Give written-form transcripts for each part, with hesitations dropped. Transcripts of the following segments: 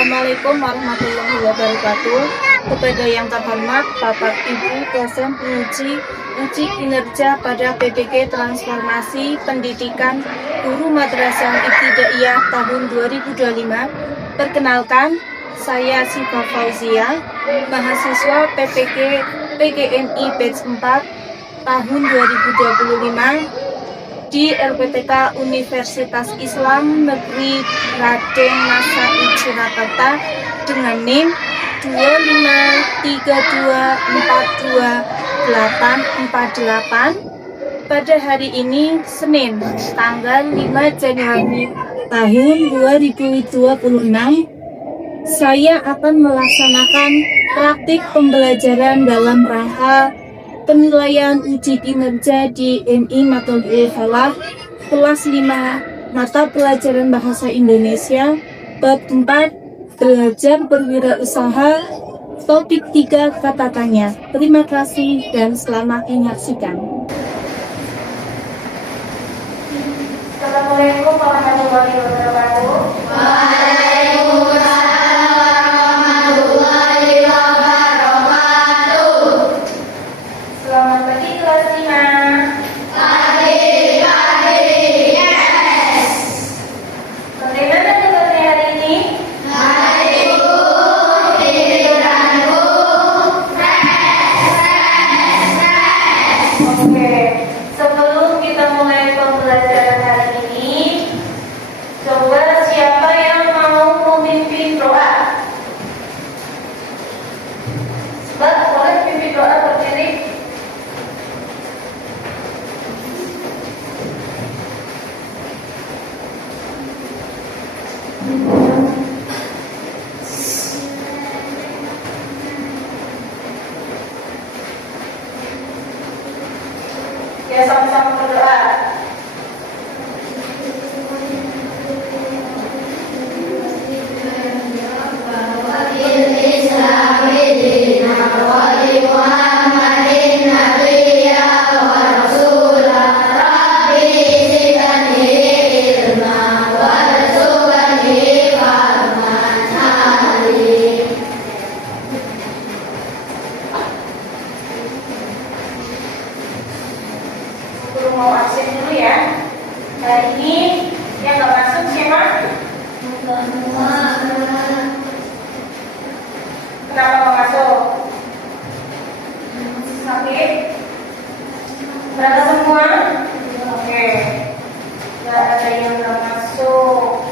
Assalamualaikum warahmatullahi wabarakatuh. Kepada yang terhormat Bapak Ibu dosen uji kinerja pada PPK Transformasi Pendidikan Guru Madrasah Ibtidaiyah tahun 2025. Perkenalkan, saya Siva Fauzia, mahasiswa PPK PGMI Batch 4 tahun 2025 di LPTK Universitas Islam Negeri Raden Masai Surakarta dengan NIM 253242848 pada hari ini Senin tanggal 5 Januari tahun 2026. Saya akan melaksanakan praktik pembelajaran dalam rangka penilaian uji kinerja di MI Matodul Falah kelas 5 mata pelajaran bahasa Indonesia bab 4 belajar berwirausaha topik 3 kata tanya. Terima kasih dan selamat menyaksikan. Assalamualaikum warahmatullahi wabarakatuh. Selamat pagi kelas 5. Bagaimana kabarnya hari ini? Oke, sebelum kita mulai pembelajaran hari ini, coba siapa yang mau memimpin doa? Sebab boleh pimpin doa berdiri. Ya, sama-sama berdoa. Guru mau absen dulu ya. Hari ini yang nggak masuk siapa? Kenapa nggak masuk? Sakit? Berapa semua? Oke. Nggak ada yang nggak masuk.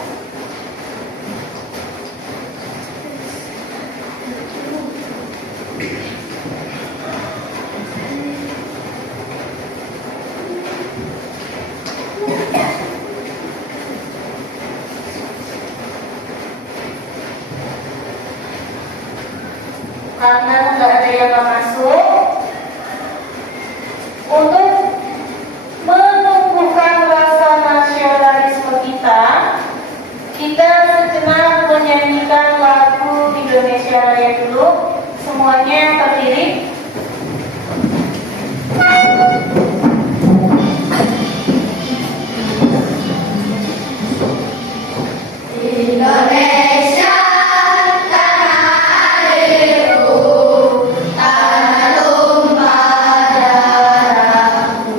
Karena nggak ada yang nggak masuk, untuk menumbuhkan rasa nasionalisme kita sejenak menyanyikan lagu Indonesia Raya dulu. Semuanya berdiri. Indonesia tanah airku, tanah tumpah darahku.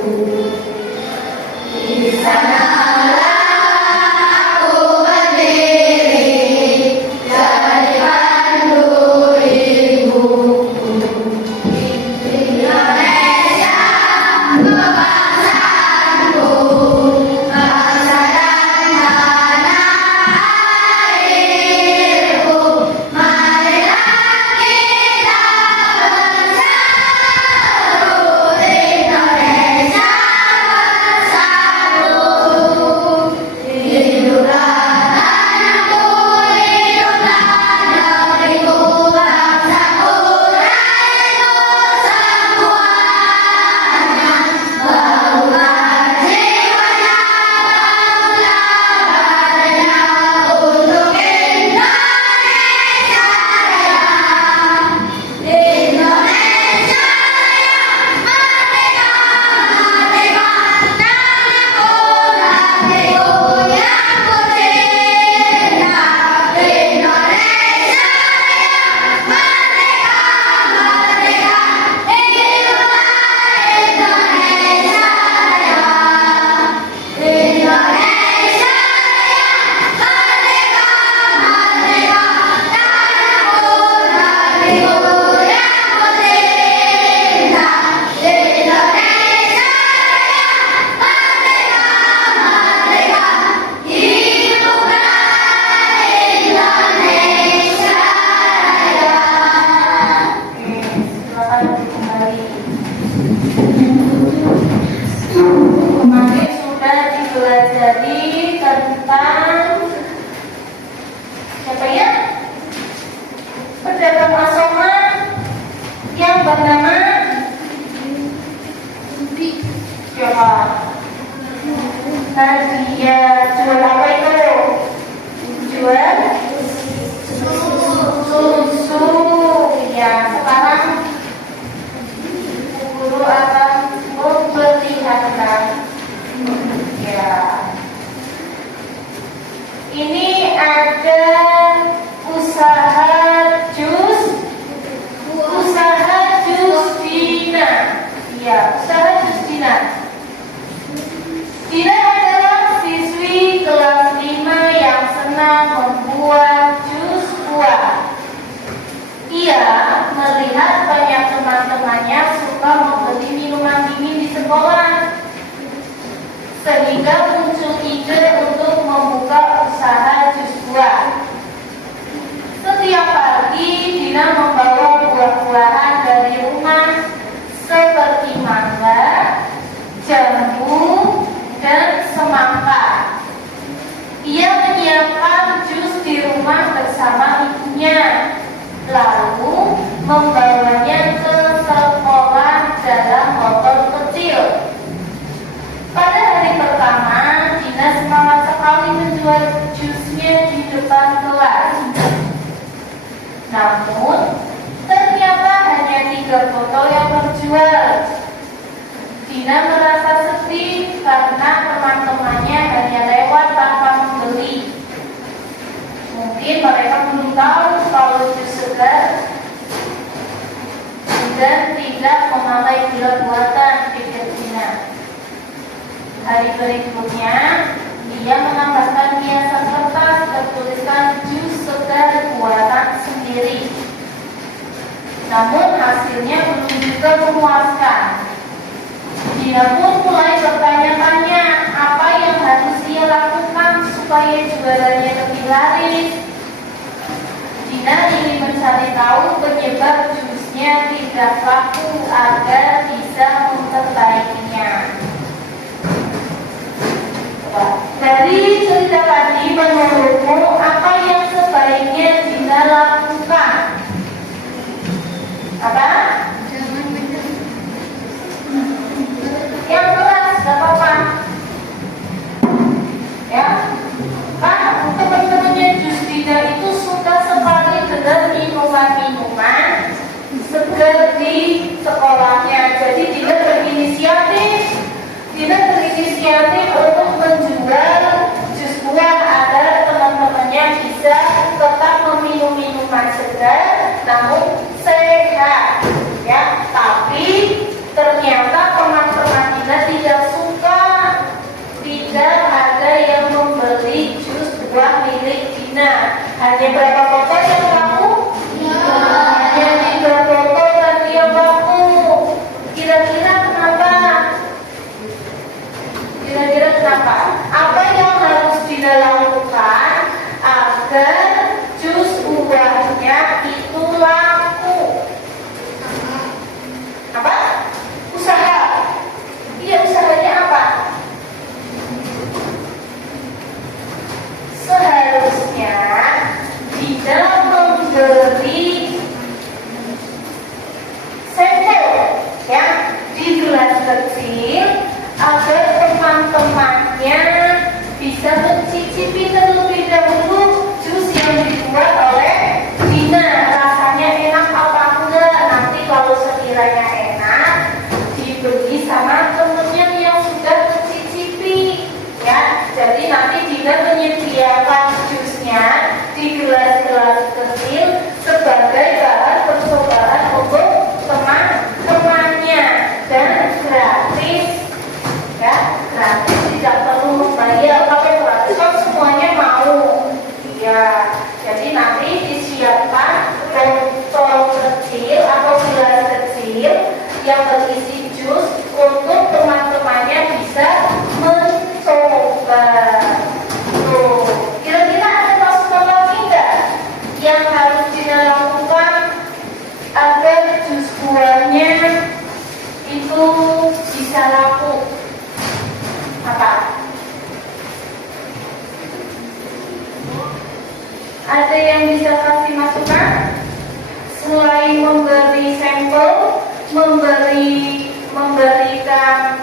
Di sanalah aku berdiri, jadi pandu ibuku. membuat jus buah. Ia melihat banyak teman-temannya suka membeli minuman dingin di sekolah, sehingga muncul ide untuk membuka usaha jus buah. Setiap pagi Dina membawa buah-buahan dari rumah seperti mangga, jambu, dan semangka. Ia menyiapkan jus di rumah bersama ibunya, lalu membawanya ke sekolah dalam botol kecil. Pada hari pertama, Dina semangat sekali menjual jusnya di depan kelas. Namun, ternyata hanya 3 botol yang terjual. Dina merasa sedih karena teman-temannya hanya lewat tanpa membeli. Mungkin mereka belum tahu kalau jus segar dan tidak memakai gula buatan, pikir Dina. Hari berikutnya, dia menambahkan hiasan kertas bertuliskan jus segar buatan sendiri. Namun hasilnya belum juga memuaskan. Dina pun mulai bertanya-tanya apa yang harus dia lakukan supaya jualannya lebih laris. Dina ingin mencari tahu penyebab jusnya tidak laku agar bisa memperbaikinya. Dari cerita tadi, menurutmu apa yang sebaiknya Dina lakukan? Apa? Yang keras, gak apa-apa. Ya, kan teman-temannya jus Dina itu suka sekali dengan minuman-minuman segar di sekolahnya. Jadi Dina berinisiatif untuk menjual jus buah agar teman-temannya bisa tetap meminum minuman segar namun sehat. Ya, tapi ternyata teman-teman Dina tidak suka, tidak ada yang membeli jus buah milik Dina. Hanya berapa botol yang laku? Hanya 3 botol dan dia laku. Kira-kira kenapa? Apa yang harus Dina lakukan agar jus buahnya itu laku? Apa? Usaha. Iya, usahanya apa? Seharusnya Dina memberi sampel ya di gelas kecil agar teman-temannya bisa mencicipi terlebih dahulu jus yang dibuat oleh Dina. Rasanya enak apa enggak? Nanti kalau sekiranya enak, dibeli sama temennya yang sudah mencicipi. Ya, jadi nanti Dina menyediakan jusnya di gelas-gelas kecil sebagai bahan percobaan untuk teman-temannya dan gratis. Ya, gratis, tidak perlu membayar, tapi gratis kan semuanya mau. Ya, jadi nanti disiapkan botol kecil atau gelas kecil yang berisi jus untuk teman-temannya bisa mencoba. Tuh, kira-kira ada masukan lagi enggak yang harus Dina lakukan agar jus buahnya itu bisa laku? Apa? Ada yang bisa kasih masukan? Selain memberi sampel, memberikan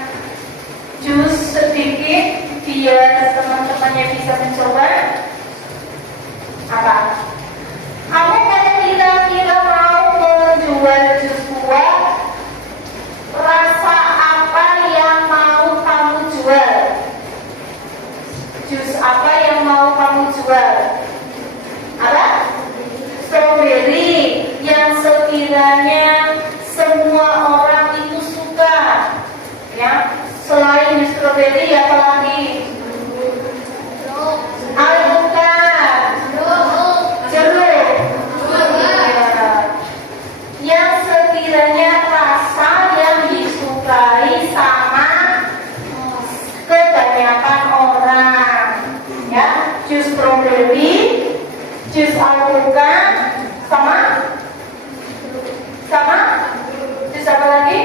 jus sedikit biar teman-temannya bisa mencoba. Apa? Kamu kalau kira-kira mau menjual jus buah, rasa apa yang mau kamu jual? Jus apa yang mau kamu jual? Apa? Strawberry yang sekiranya semua orang itu suka. Ya, selain strawberry apa lagi? Alpukat. Sama? Sama? Jus apa lagi?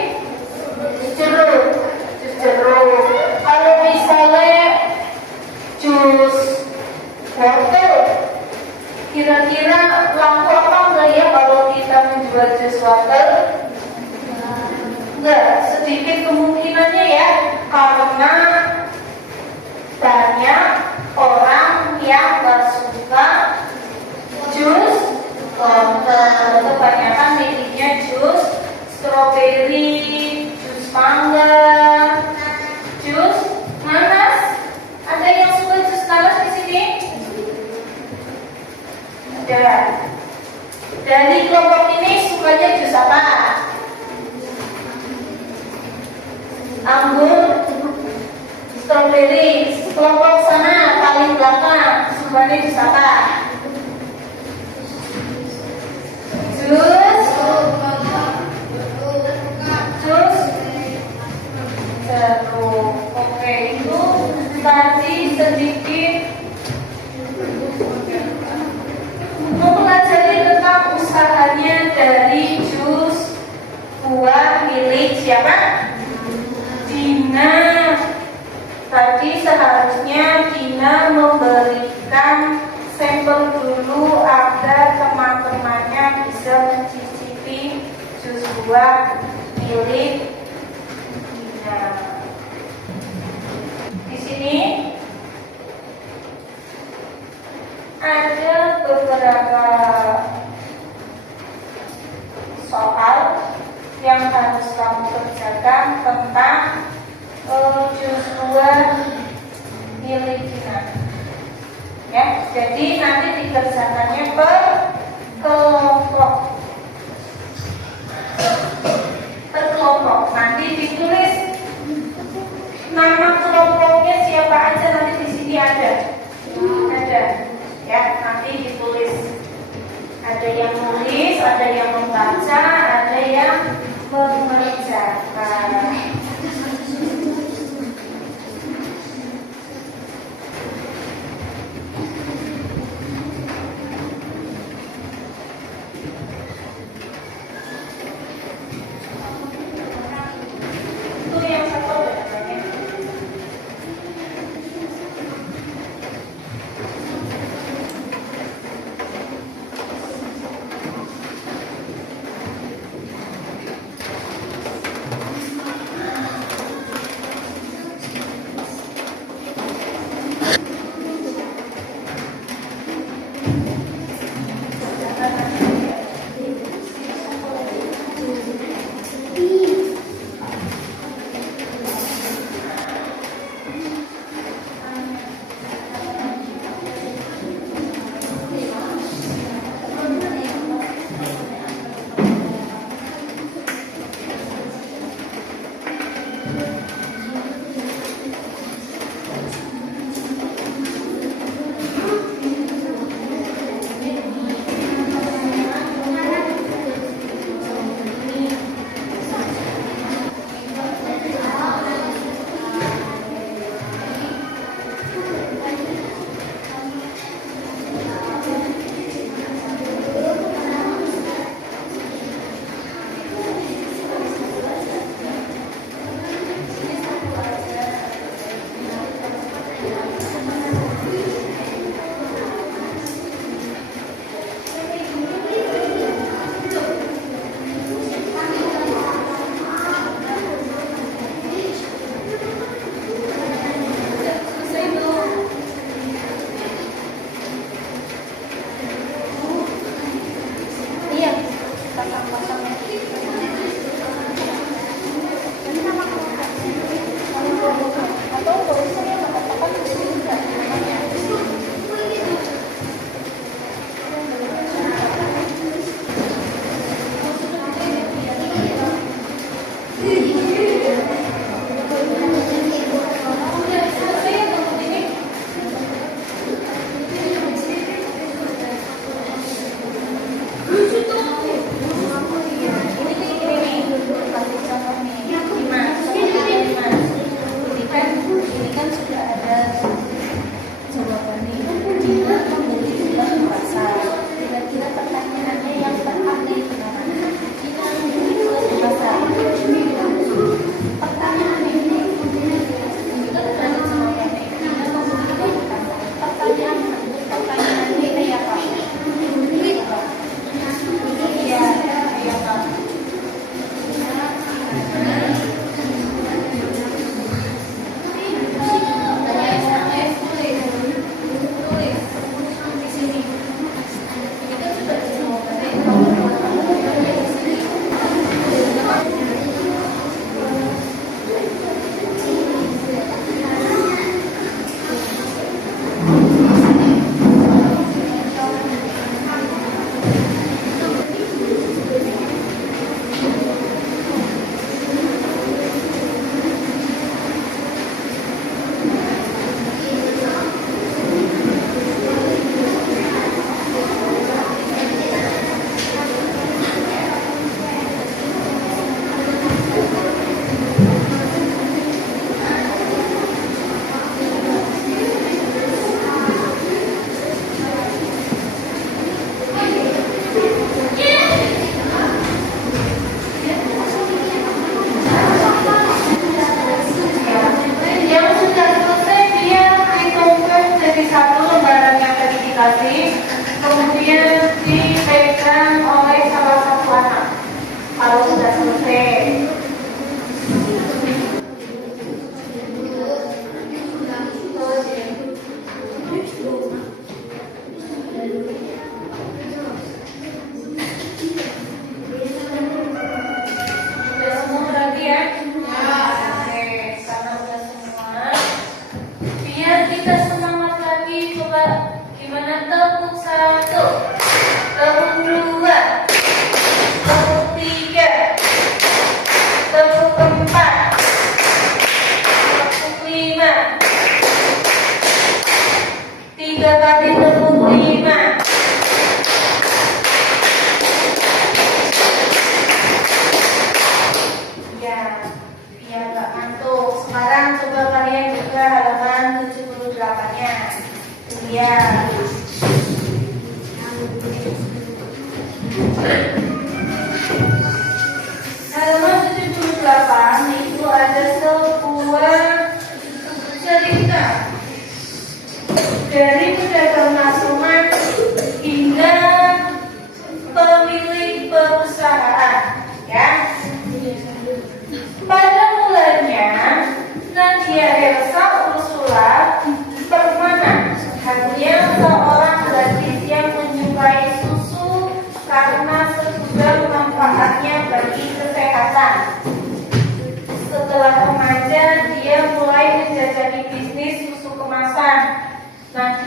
Jus jeruk. Jus jeruk. Kalau misalnya jus wortel, kira-kira laku apa enggak ya kalau kita menjual jus wortel? Enggak, sedikit kemungkinannya ya, karena banyak orang yang nggak suka jus wortel. Kebanyakan miliknya jus stroberi, jus mangga, jus nanas. Ada yang suka jus nanas di sini? Ada. Dari kelompok ini sukanya jus apa? Anggur, stroberi. Kelompok sana paling belakang sukanya jus apa? Jus jeruk. Oke, itu tadi sedikit mempelajari tentang usahanya dari jus buah milik siapa? Dina. Tadi seharusnya Dina memberikan sampel dulu agar teman-temannya bisa mencicipi jus buah milik Dina. Di sini ada beberapa soal yang harus kamu kerjakan tentang jus buah milik Dina. Ya, jadi nanti dikerjakannya per kelompok. Per kelompok. Nanti ditulis nama kelompoknya siapa aja, nanti di sini ada. Ada. Ya, nanti ditulis. Ada yang nulis, ada yang membaca, ada yang mengerjakan.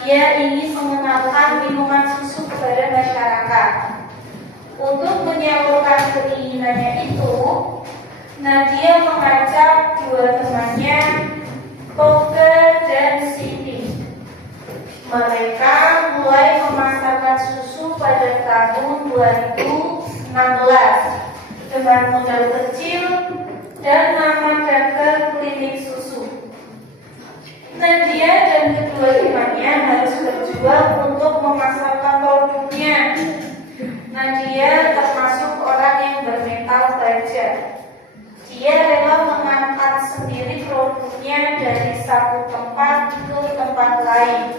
Nadia ingin mengenalkan minuman susu kepada masyarakat. Untuk menyalurkan keinginannya itu, Nadia mengajak dua temannya, Toga dan Siti. Mereka mulai memasarkan susu pada tahun 2016 dengan modal kecil dan nama dagang klinik susu. Nadia dan kedua temannya harus berjuang untuk memasarkan produknya. Nadia termasuk orang yang bermental baja. Dia rela mengangkat sendiri produknya dari satu tempat ke tempat lain.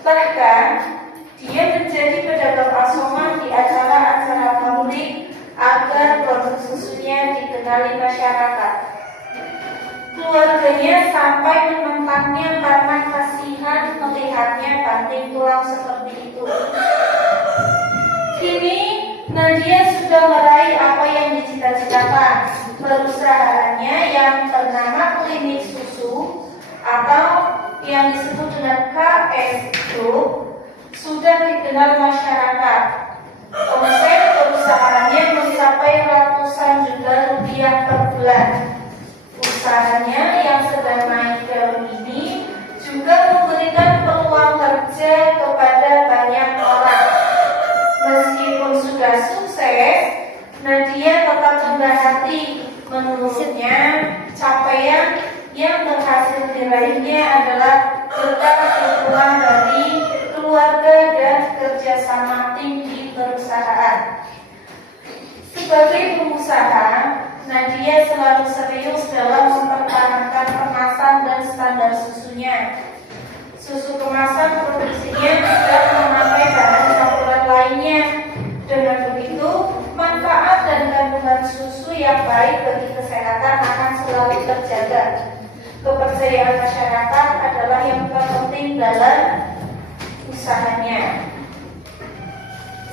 Bahkan, dia menjadi pedagang asongan di acara-acara publik agar produk susunya dikenali masyarakat. Keluarganya sampai menentangnya karena kasihan melihatnya banting tulang seperti itu. Kini, Nadia sudah meraih apa yang dicita-citakan. Perusahaannya yang bernama Klinik Susu atau yang disebut dengan KS Group sudah dikenal masyarakat. Omset perusahaannya mencapai ratusan juta rupiah per bulan. Usahanya yang sedang naik daun ini juga memberikan peluang kerja kepada banyak orang. Meskipun sudah sukses, Nadia tetap rendah hati. Menurutnya, capaian yang berhasil diraihnya adalah berkat dukungan dari keluarga dan kerjasama tim di perusahaan. Sebagai pengusaha, Nadia selalu serius dalam mempertahankan kemasan dan standar susunya. Susu kemasan produksinya juga memakai bahan campuran lainnya. Dengan begitu, manfaat dan kandungan susu yang baik bagi kesehatan akan selalu terjaga. Kepercayaan masyarakat adalah yang terpenting dalam usahanya.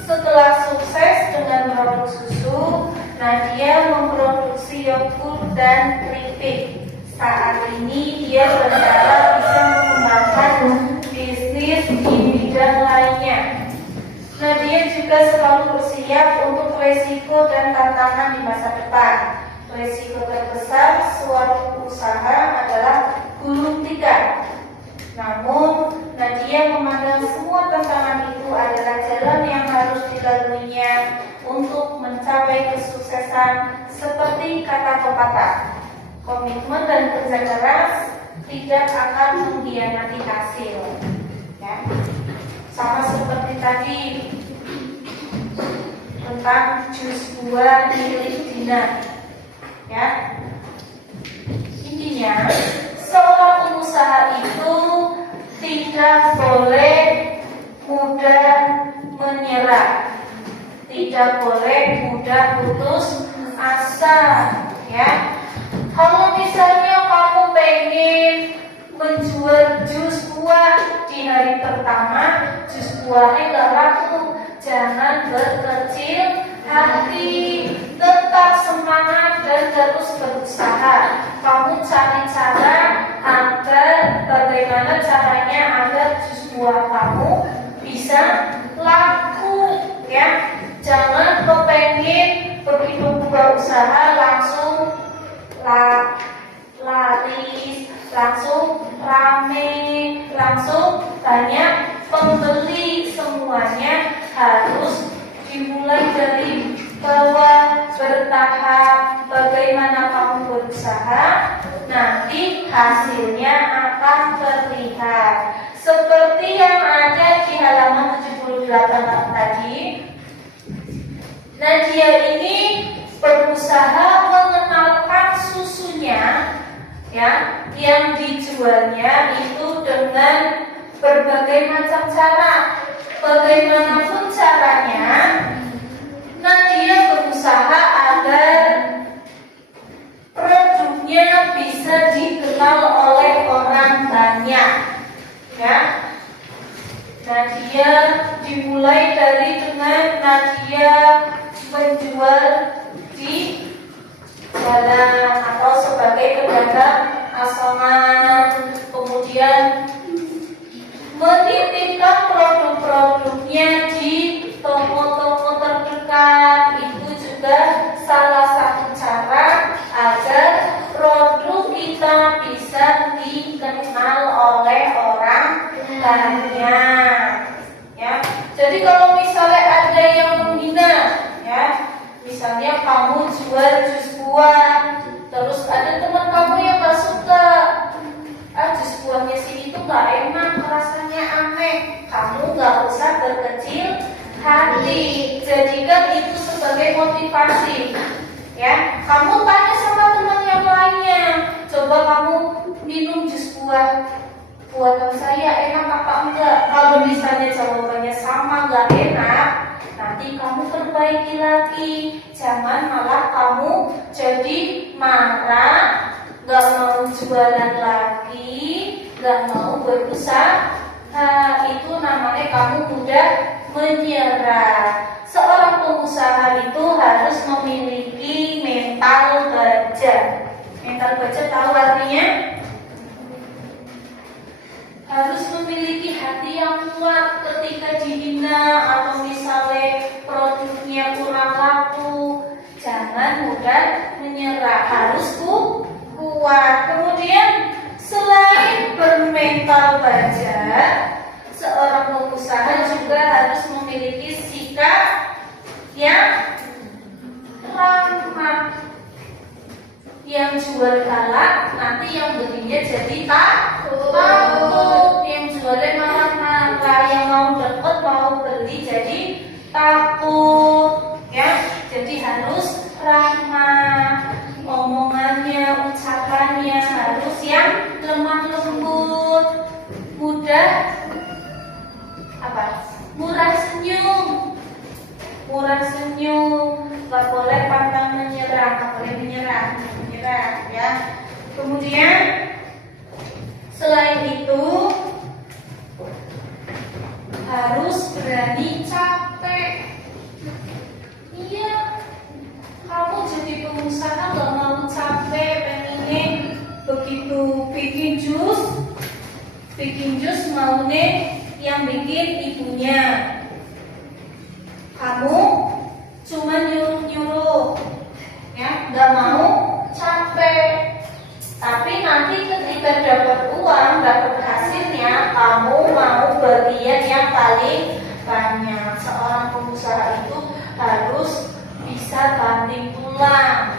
Setelah sukses dengan produk susu, Nadia memproduksi yogurt dan keripik. Saat ini dia berencana bisa mengembangkan bisnis di bidang lainnya. Nadia juga selalu bersiap untuk resiko dan tantangan di masa depan. Resiko terbesar suatu usaha adalah gulung tikar. Namun, Nadia memandang semua tantangan itu adalah jalan yang harus dilaluinya untuk mencapai kesuksesan seperti kata pepatah. Komitmen dan kerja keras tidak akan mengkhianati hasil. Ya. Sama seperti tadi tentang jus buah milik Dina. Ya. Intinya, seorang pengusaha itu tidak boleh mudah menyerah, tidak boleh mudah putus asa. Ya. Kalau misalnya kamu pengen menjual jus buah di hari pertama, jus buahnya gak laku, jangan berkecil hati, tetap semangat dan terus berusaha. Kamu cari cara agar bagaimana caranya agar jus buah kamu bisa laku, ya. Jangan kepengen begitu buka usaha langsung laris, langsung rame, langsung banyak pembeli. Semuanya harus dimulai dari bawah, bertahap. Bagaimana kamu berusaha, nanti hasilnya akan terlihat. Seperti yang ada di halaman 78 tadi, Nadia ini berusaha mengenalkan susunya, ya, yang dijualnya itu dengan berbagai macam cara. Bagaimanapun caranya, Nadia berusaha agar produknya bisa dikenal oleh orang banyak. Ya, Nadia dimulai dari dengan Nadia menjual di jalan atau sebagai pedagang asongan, kemudian menitipkan produk-produknya di toko-toko terdekat. Itu juga salah satu cara agar produk kita bisa dikenal oleh orang banyak. Ya, jadi kalau misalnya ada yang menghina, ya, misalnya kamu jual jus buah, terus ada teman kamu yang gak suka, jus buahnya sini tuh gak enak, rasanya aneh, kamu gak usah berkecil hati, jadikan itu sebagai motivasi. Ya, kamu tanya sama teman yang lainnya, coba kamu minum jus buah buatan saya enak apa enggak? Kalau misalnya jawabannya sama enggak enak, nanti kamu perbaiki lagi. Jangan malah kamu jadi marah, enggak mau jualan lagi, enggak mau berusaha. Itu namanya kamu mudah menyerah. Seorang pengusaha itu harus memiliki mental baja. Mental baja tahu artinya? Harus memiliki hati yang kuat ketika dihina atau misalnya produknya kurang laku. Jangan mudah menyerah, harus kuat. Kemudian selain bermental baja, seorang pengusaha juga harus memiliki sikap yang ramah. Yang jual galak, nanti yang belinya jadi takut. Yang jualnya marah-marah, yang mau dapat mau beli jadi takut. Ya, jadi harus ramah. Omongannya, ucapannya harus yang lemah lembut, mudah murah senyum. Murah senyum, gak boleh pantang menyerah, gak boleh menyerah, ya. Kemudian selain itu harus berani capek. Iya, kamu jadi pengusaha gak mau capek, pengennya begitu bikin jus maunya yang bikin ibunya. Kamu cuma nyuruh-nyuruh, ya, nggak mau capek. Tapi nanti ketika dapat uang, dapat hasilnya, kamu mau bagian yang paling banyak. Seorang pengusaha itu harus bisa banting tulang.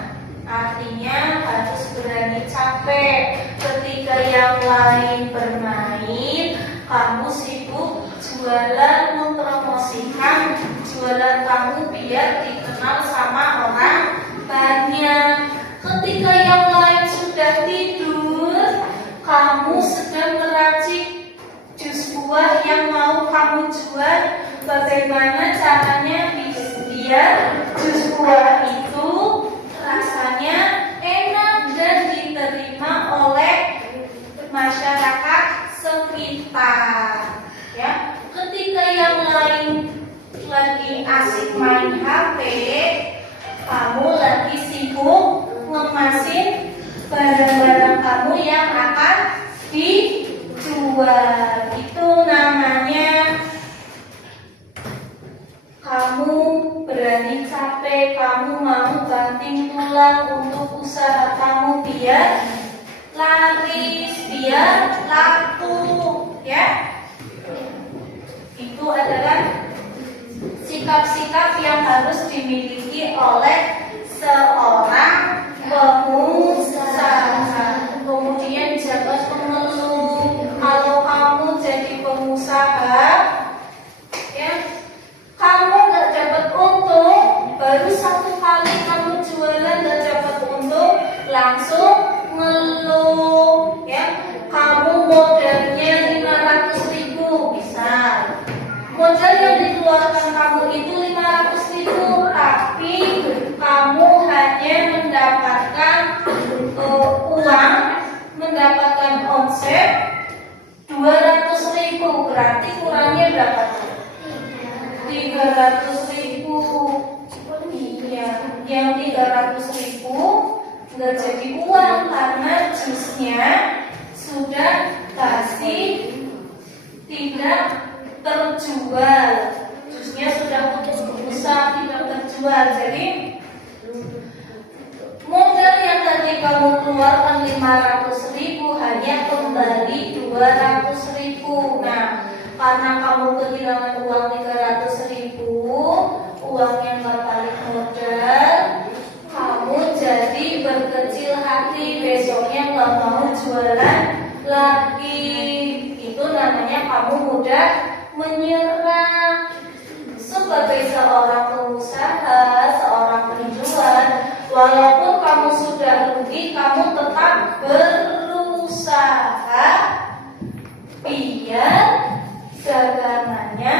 Artinya harus berani capek. Ketika yang lain bermain, kamu sibuk jualan, mempromosikan jualan kamu biar dikenal sama orang banyak. Ketika yang lain sudah tidur, kamu sedang meracik jus buah yang mau kamu jual. Bagaimana caranya biar jus buah itu rasanya enak dan diterima oleh masyarakat sekitar. Ya, ketika yang lain lagi asik main HP, kamu lagi sibuk ngemasin barang-barang kamu yang akan dijual. Itu namanya kamu berani capek, kamu mau banting tulang untuk usaha kamu biar laris, biar laku, ya. Itu adalah sikap-sikap yang harus dimiliki oleh seorang pengusaha. Kemudian jangan mengeluh. Kalau kamu jadi pengusaha, ya, kamu gak dapat untung, baru satu kali kamu jualan gak dapat untung, langsung ngeluh, ya. Kamu modalnya 500.000 misal. Modal yang dikeluarkan kamu itu 500.000, tapi kamu hanya mendapatkan uang, mendapatkan omset 200.000, berarti kurangnya berapa? 300.000. Iya, yang 300.000 nggak jadi uang karena jusnya sudah kasih tidak terjual. Jusnya sudah putus busa, tidak terjual. Jadi modal yang tadi kamu keluarkan 500.000 hanya kembali 200.000. Nah, karena kamu kehilangan uang 300.000, uangnya nggak balik modal, kamu jadi berkecil hati, besoknya nggak mau jualan lagi. Itu namanya kamu mudah menyerah. Sebagai seorang pengusaha, seorang penjual, walaupun kamu sudah rugi, kamu tetap berusaha biar dagangannya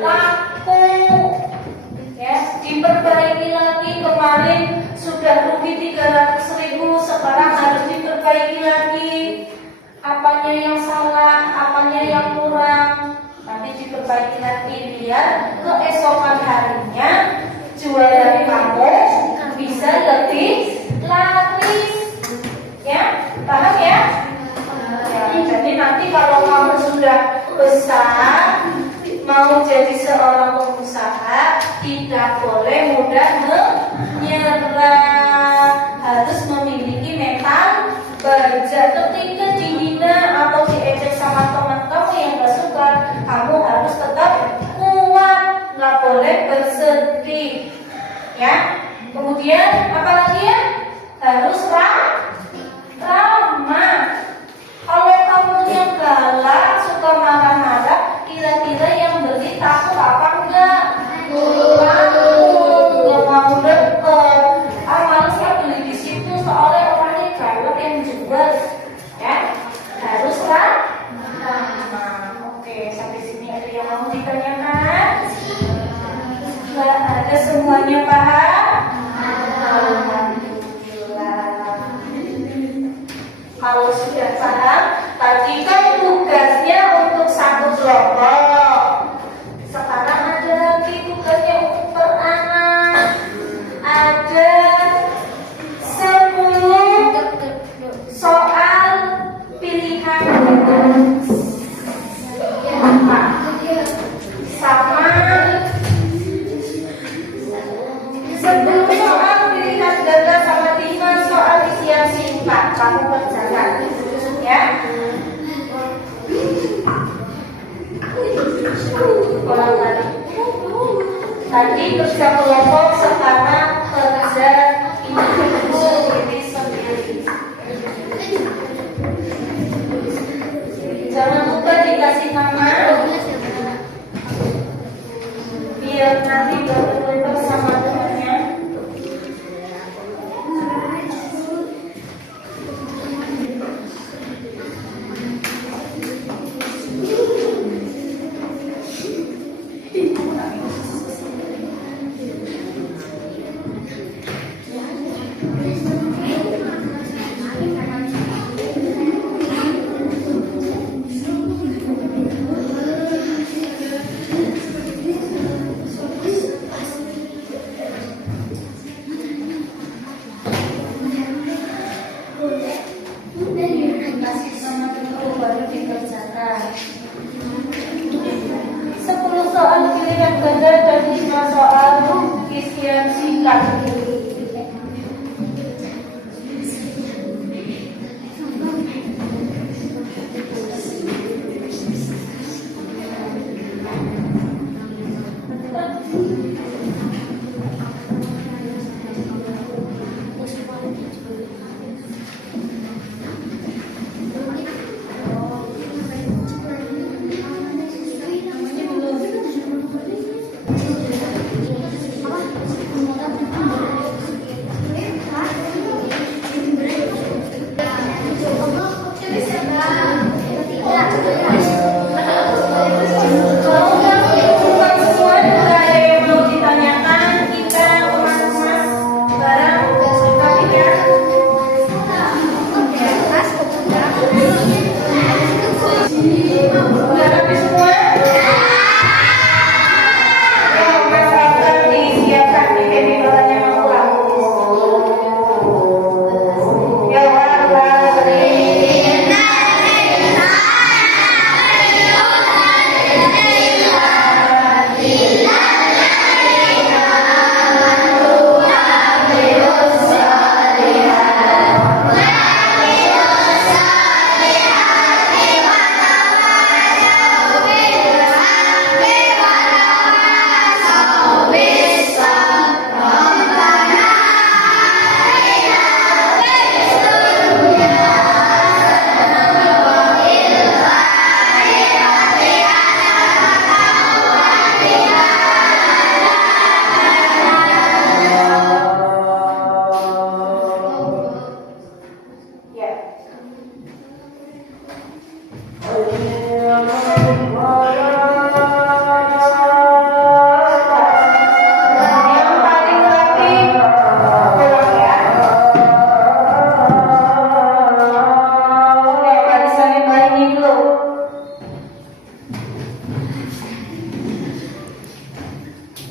laku. Ya, diperbaiki lagi. Kemarin sudah rugi 300.000, sekarang harus diperbaiki lagi. Apanya yang salah, apanya yang kurang, nanti diperbaiki lagi biar keesokan harinya jualan kamu bisa lebih laris. Ya, paham ya? Jadi nanti kalau kamu sudah besar, mau jadi seorang pengusaha, tidak boleh mudah menyerah. Harus memiliki mental baja. Ketika dihina atau diejek sama teman kamu yang gak suka, kamu harus tetap kuat, nggak boleh bersedih. Ya. Kemudian apalagi ya? Harus ramah. Kalau kamu yang galak, suka marah-marah, kira-kira yang beli takut apa enggak? Takut, nggak mau deket. Males ya beli di situ, soalnya orangnya galak yang jual. Ya, harus ramah. Oke, sampai sini ada yang mau ditanyakan? Nggak ada, semuanya paham? Alhamdulillah. Kalau sudah paham, tadi kan tugasnya untuk satu kelompok. Sekarang ada lagi tugasnya untuk per anak. Ada 10 soal pilihan sama 10 soal pilihan ganda sama 5 soal isian singkat. Kamu kerjakan ya. Ulang lagi. Tadi kerja kelompok, sekarang kerja individu diri sendiri. Jangan lupa dikasih nama biar nanti bertemu sama temannya. Kasih sama dulu baru dikerjakan. 10 soal pilihan ganda dan 5 soal isian singkat. Kalau yang bukan semua, ada yang mau ditanya?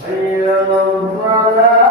حي على الفلاح